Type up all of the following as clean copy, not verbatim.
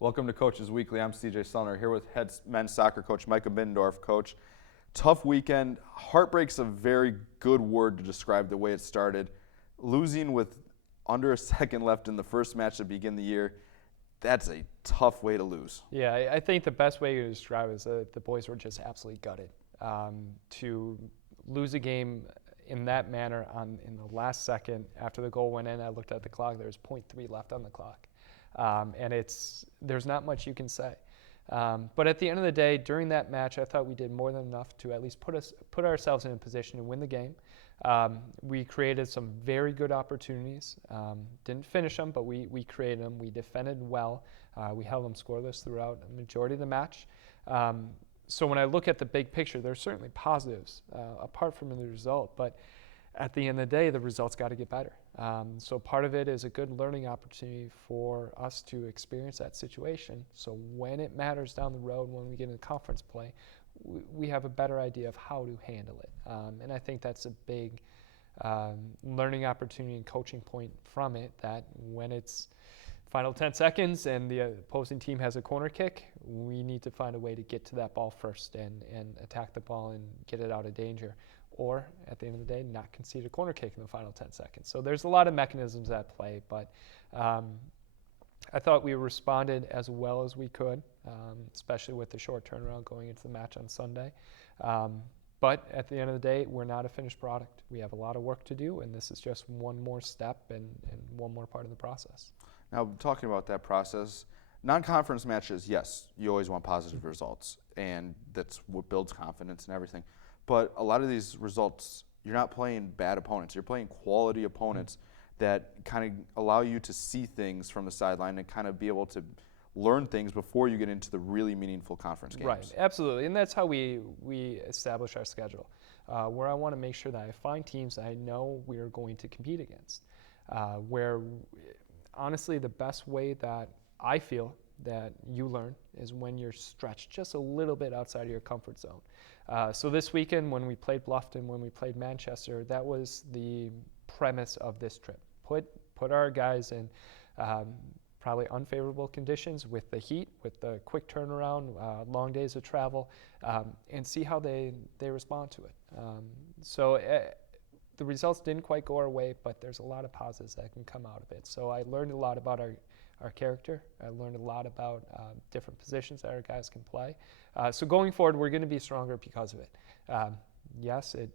Welcome to Coach's Weekly. I'm CJ Sullner here with head men's soccer coach Micah Middendorf. Coach, tough weekend. Heartbreak's a very good word to describe the way it started. Losing with under a second left in the first match to begin the year, that's a tough way to lose. Yeah, I think the best way to describe it is that the boys were just absolutely gutted. To lose a game in that manner in the last second after the goal went in, I looked at the clock. There was 0.3 left on the clock, and there's not much you can say. But at the end of the day, during that match, I thought we did more than enough to at least put ourselves in a position to win the game. We created some very good opportunities. Didn't finish them, but we created them. We defended well. We held them scoreless throughout the majority of the match. So when I look at the big picture, there's certainly positives apart from the result. But at the end of the day, the results got to get better. So part of it is a good learning opportunity for us to experience that situation. So when it matters down the road, when we get into conference play, we have a better idea of how to handle it. And I think that's a big learning opportunity and coaching point from it, that when it's final 10 seconds and the opposing team has a corner kick, we need to find a way to get to that ball first and attack the ball and get it out of danger. Or, at the end of the day, not concede a corner kick in the final 10 seconds. So there's a lot of mechanisms at play, but I thought we responded as well as we could, especially with the short turnaround going into the match on Sunday. But at the end of the day, we're not a finished product. We have a lot of work to do, and this is just one more step and one more part of the process. Now, talking about that process, non-conference matches, yes, you always want positive results, and that's what builds confidence and everything. But a lot of these results, you're not playing bad opponents. You're playing quality opponents that kind of allow you to see things from the sideline and kind of be able to learn things before you get into the really meaningful conference games. Right, absolutely. And that's how we establish our schedule, where I want to make sure that I find teams that I know we are going to compete against, where honestly the best way that I feel that you learn is when you're stretched just a little bit outside of your comfort zone. So this weekend when we played Bluffton, when we played Manchester, that was the premise of this trip. Put our guys in probably unfavorable conditions with the heat, with the quick turnaround, long days of travel, and see how they respond to it. So the results didn't quite go our way, but there's a lot of positives that can come out of it. So I learned a lot about our character. I learned a lot about different positions that our guys can play. So going forward, we're going to be stronger because of it. Yes, it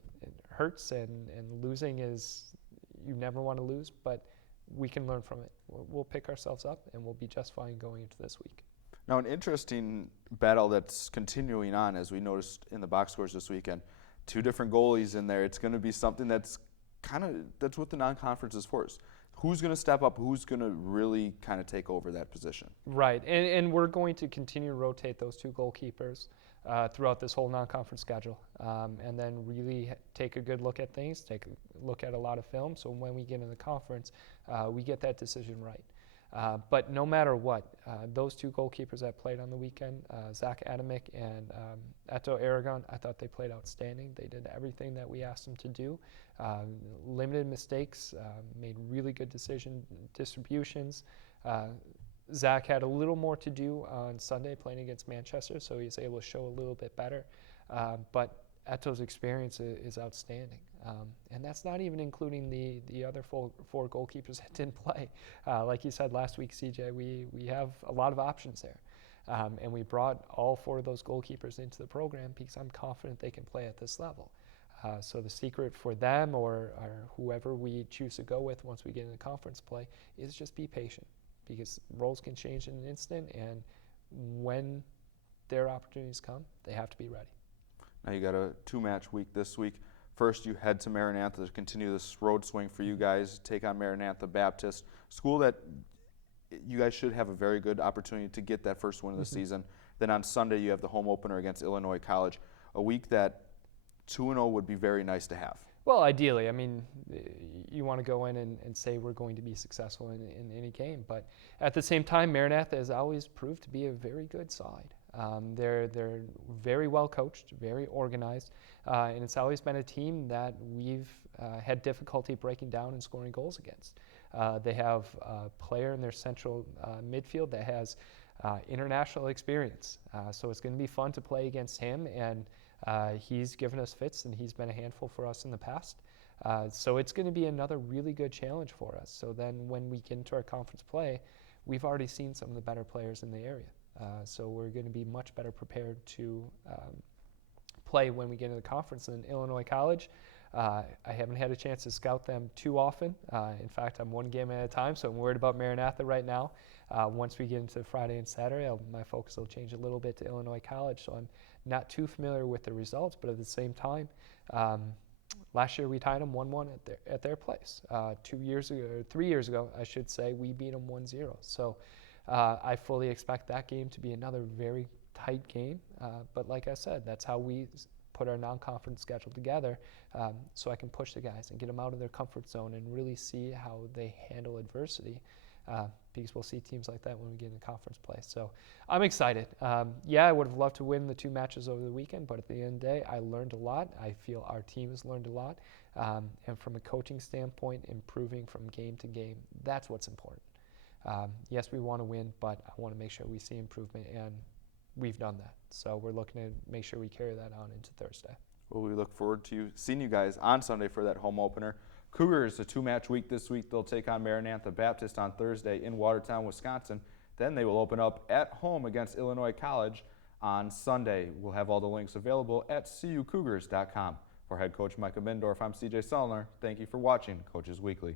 hurts, and losing is, you never want to lose, but we can learn from it. We'll pick ourselves up, and we'll be just fine going into this week. Now, an interesting battle that's continuing on, as we noticed in the box scores this weekend, two different goalies in there. It's going to be something that's what the non-conference is for. Who's going to step up? Who's going to really kind of take over that position? Right, and we're going to continue to rotate those two goalkeepers throughout this whole non-conference schedule, and then really take a good look at things, take a look at a lot of film, so when we get in the conference, we get that decision right. But no matter what, those two goalkeepers that played on the weekend, Zach Adamick and Eto Aragon, I thought they played outstanding. They did everything that we asked them to do. Limited mistakes, made really good distributions. Zach had a little more to do on Sunday playing against Manchester, so he was able to show a little bit better. But Eto's experience is outstanding. And that's not even including the other four goalkeepers that didn't play. Like you said last week, CJ, we have a lot of options there. And we brought all four of those goalkeepers into the program because I'm confident they can play at this level. So the secret for them or whoever we choose to go with once we get into conference play is just be patient, because roles can change in an instant, and when their opportunities come, they have to be ready. Now you got a 2-match week this week. First, you head to Maranatha to continue this road swing for you guys, take on Maranatha Baptist, school that you guys should have a very good opportunity to get that first win of the season. Then on Sunday, you have the home opener against Illinois College, a week that 2-0 would be very nice to have. Well, ideally, I mean, you want to go in and say we're going to be successful in any game, but at the same time, Maranatha has always proved to be a very good side. They're very well coached, very organized, and it's always been a team that we've had difficulty breaking down and scoring goals against. They have a player in their central midfield that has international experience. So it's going to be fun to play against him, and he's given us fits, and he's been a handful for us in the past. So it's going to be another really good challenge for us. So then when we get into our conference play, we've already seen some of the better players in the area. So we're going to be much better prepared to play when we get into the conference. In Illinois College, I haven't had a chance to scout them too often. In fact, I'm one game at a time, so I'm worried about Maranatha right now. Once we get into Friday and Saturday, my focus will change a little bit to Illinois College, so I'm not too familiar with the results, but at the same time, last year we tied them 1-1 at their place. 2 years ago, or 3 years ago, I should say, we beat them 1-0. So I fully expect that game to be another very tight game. But like I said, that's how we put our non-conference schedule together, so I can push the guys and get them out of their comfort zone and really see how they handle adversity. Because we'll see teams like that when we get into conference play. So I'm excited. Yeah, I would have loved to win the 2 matches over the weekend, but at the end of the day, I learned a lot. I feel our team has learned a lot. And from a coaching standpoint, improving from game to game, that's what's important. Yes, we want to win, but I want to make sure we see improvement, and we've done that. So we're looking to make sure we carry that on into Thursday. Well, we look forward to seeing you guys on Sunday for that home opener. Cougars, a 2-match week this week. They'll take on Maranatha Baptist on Thursday in Watertown, Wisconsin. Then they will open up at home against Illinois College on Sunday. We'll have all the links available at cucougars.com. For head coach Micah Middendorf, I'm CJ Sellner. Thank you for watching Coaches Weekly.